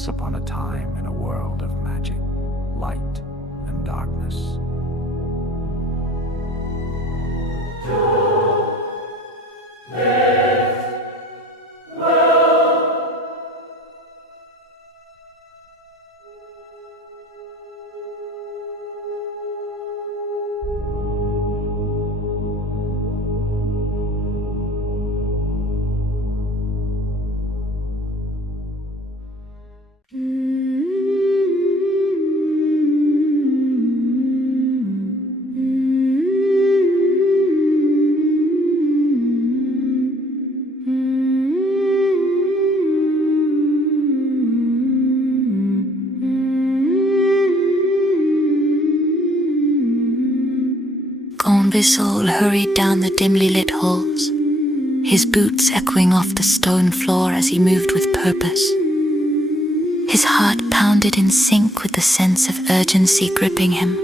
once upon a time in a world of magic, light, and darkness. Gohnn Visol hurried down the dimly lit halls, his boots echoing off the stone floor as he moved with purpose. His heart pounded in sync with the sense of urgency gripping him,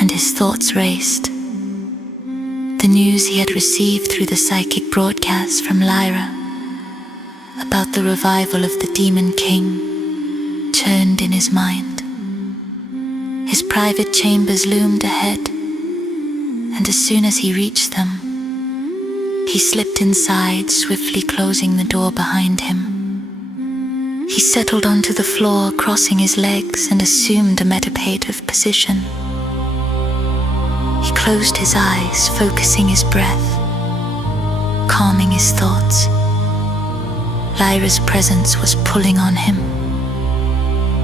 and his thoughts raced. The news he had received through the psychic broadcast from Lyra about the revival of the Demon King churned in his mind. His private chambers loomed ahead, and as soon as he reached them, he slipped inside, swiftly closing the door behind him. He settled onto the floor, crossing his legs, and assumed a meditative position. He closed his eyes, focusing his breath, calming his thoughts. Lyra's presence was pulling on him.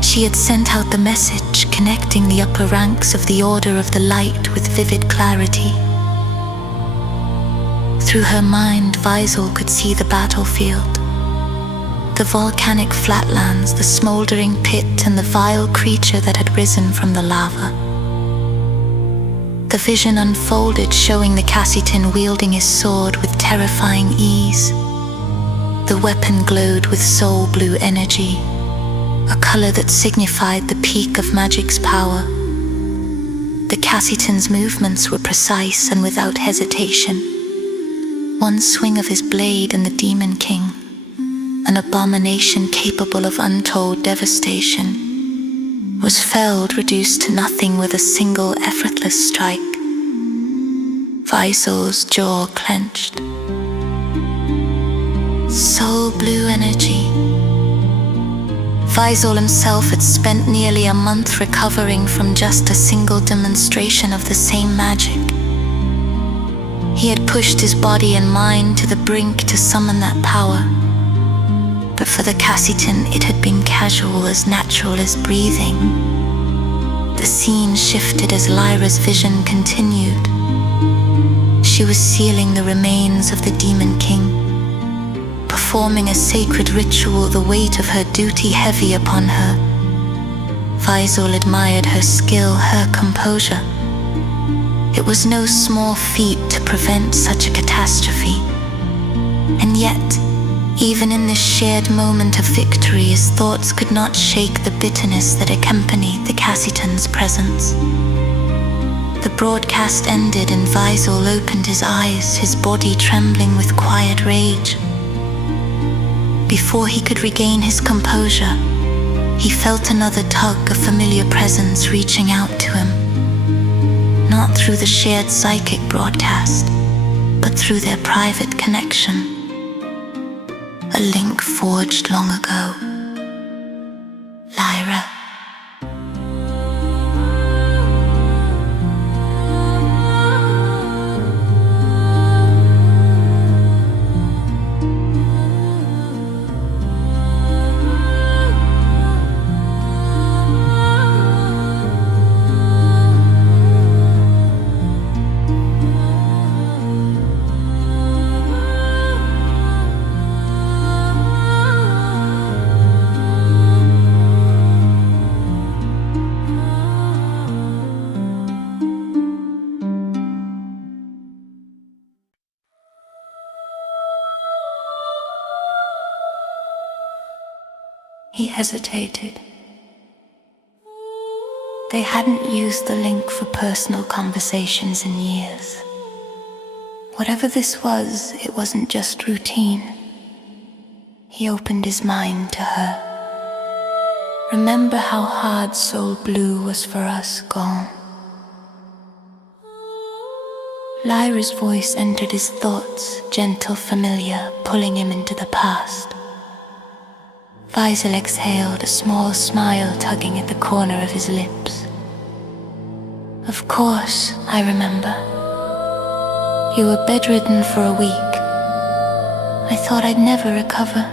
She had sent out the message, connecting the upper ranks of the Order of the Light with vivid clarity. Through her mind, Visol could see the battlefield, the volcanic flatlands, the smoldering pit, and the vile creature that had risen from the lava. The vision unfolded, showing the Casitan wielding his sword with terrifying ease. The weapon glowed with soul blue energy, a color that signified the peak of magic's power. The Casitan's movements were precise and without hesitation. One swing of his blade and the Demon King, an abomination capable of untold devastation, was felled, reduced to nothing with a single effortless strike. Visol's jaw clenched. Soul blue energy. Visol himself had spent nearly a month recovering from just a single demonstration of the same magic. He had pushed his body and mind to the brink to summon that power. But for the Casitan, it had been casual, as natural as breathing. The scene shifted as Lyra's vision continued. She was sealing the remains of the Demon King, performing a sacred ritual, the weight of her duty heavy upon her. Visol admired her skill, her composure. It was no small feat to prevent such a catastrophe. And yet, even in this shared moment of victory, his thoughts could not shake the bitterness that accompanied the Casitan's presence. The broadcast ended and Visol opened his eyes, his body trembling with quiet rage. Before he could regain his composure, he felt another tug, a familiar presence reaching out to him. Not through the shared psychic broadcast, but through their private connection. A link forged long ago. Lyra. He hesitated. They hadn't used the link for personal conversations in years. Whatever this was, it wasn't just routine. He opened his mind to her, Remember how hard soul blue was for us, Gohnn. Lyra's voice entered his thoughts, gentle, familiar, pulling him into the past. Visol exhaled, a small smile tugging at the corner of his lips. Of course, I remember. You were bedridden for a week. I thought I'd never recover.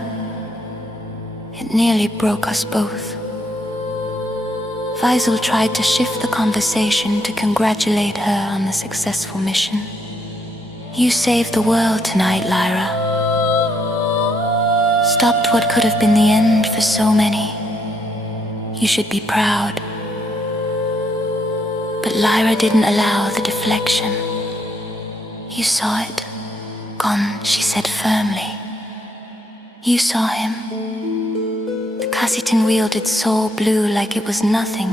It nearly broke us both. Visol tried to shift the conversation to congratulate her on the successful mission. You saved the world tonight, Lyra. Stopped what could have been the end for so many. You should be proud. But Lyra didn't allow the deflection. You saw it, Gohnn, she said firmly. You saw him. The Casitan wielded soul blue like it was nothing.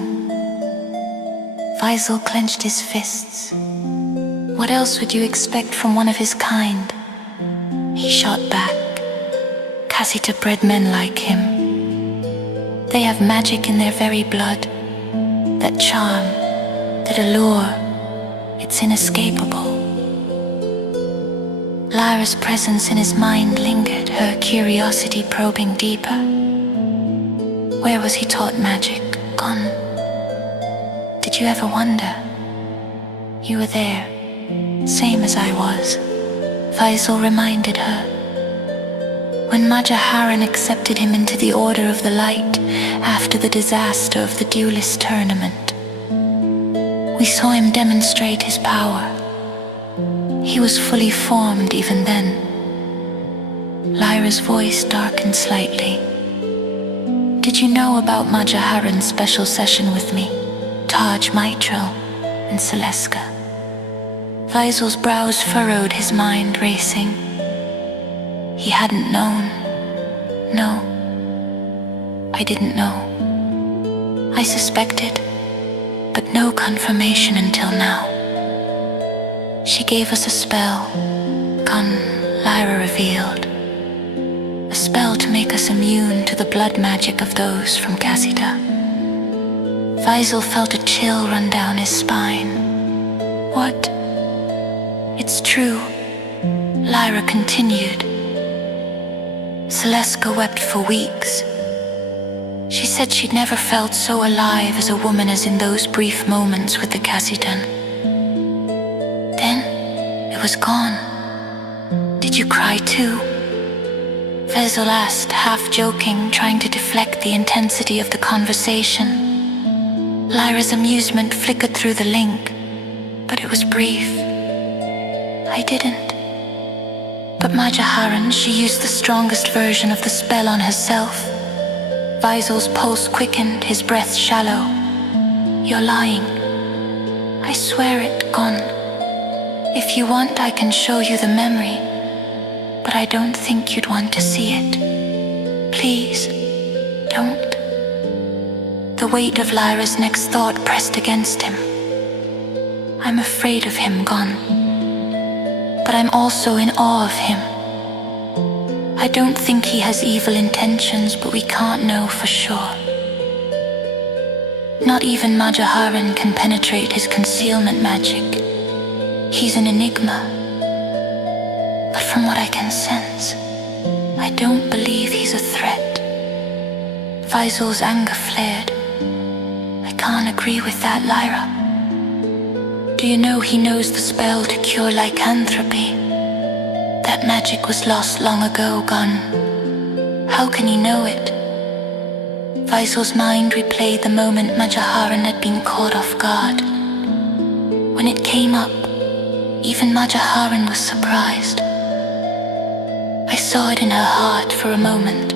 Visol clenched his fists. What else would you expect from one of his kind? He shot back. Casita bred men like him. They have magic in their very blood. That charm, that allure, it's inescapable. Lyra's presence in his mind lingered, her curiosity probing deeper. Where was he taught magic, Gohnn? Did you ever wonder? You were there, same as I was, Visol reminded her. When Majaharan accepted him into the Order of the Light after the disaster of the Duelist tournament, we saw him demonstrate his power. He was fully formed even then. Lyra's voice darkened slightly. Did you know about Majaharan's special session with me, Taj Mitral and Celestka? Visol's brows furrowed, his mind racing. He hadn't known. No, I didn't know. I suspected, but no confirmation until now. She gave us a spell, Gohnn, Lyra revealed. A spell to make us immune to the blood magic of those from Casita. Visol felt a chill run down his spine. What? It's true, Lyra continued. Celestka wept for weeks. She said she'd never felt so alive as a woman as in those brief moments with the Casitan. Then, it was gone. Did you cry too? Visol asked, half joking, trying to deflect the intensity of the conversation. Lyra's amusement flickered through the link, but it was brief. I didn't. But Majaharan, she used the strongest version of the spell on herself. Visol's pulse quickened, his breath shallow. You're lying. I swear it, Gohnn. If you want, I can show you the memory, but I don't think you'd want to see it. Please, don't. The weight of Lyra's next thought pressed against him. I'm afraid of him, Gohnn, but I'm also in awe of him. I don't think he has evil intentions, but we can't know for sure. Not even Majaharan can penetrate his concealment magic. He's an enigma. But from what I can sense, I don't believe he's a threat. Visol's anger flared. I can't agree with that, Lyra. Do you know he knows the spell to cure lycanthropy? That magic was lost long ago, Gohnn. How can he know it? Visol's mind replayed the moment Majaharan had been caught off guard. When it came up, even Majaharan was surprised. I saw it in her heart for a moment.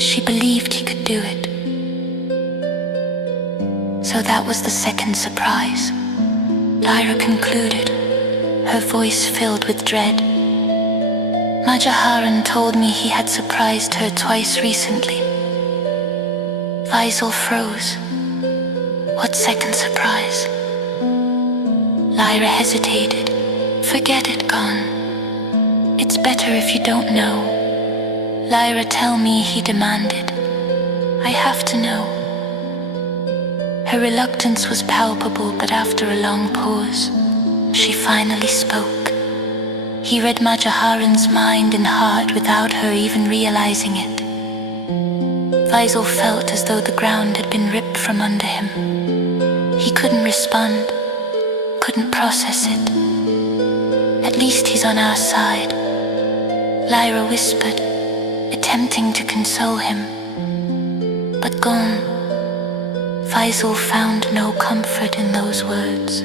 She believed he could do it. So that was the second surprise, Lyra concluded, her voice filled with dread. Majaharan told me he had surprised her twice recently. Visol froze. What second surprise? Lyra hesitated. Forget it, Gohnn. It's better if you don't know. Lyra, tell me, he demanded. I have to know. Her reluctance was palpable, but after a long pause, she finally spoke. He read Majaharan's mind and heart without her even realizing it. Visol felt as though the ground had been ripped from under him. He couldn't respond, couldn't process it. At least he's on our side, Lyra whispered, attempting to console him. But Gohnn, Visol found no comfort in those words.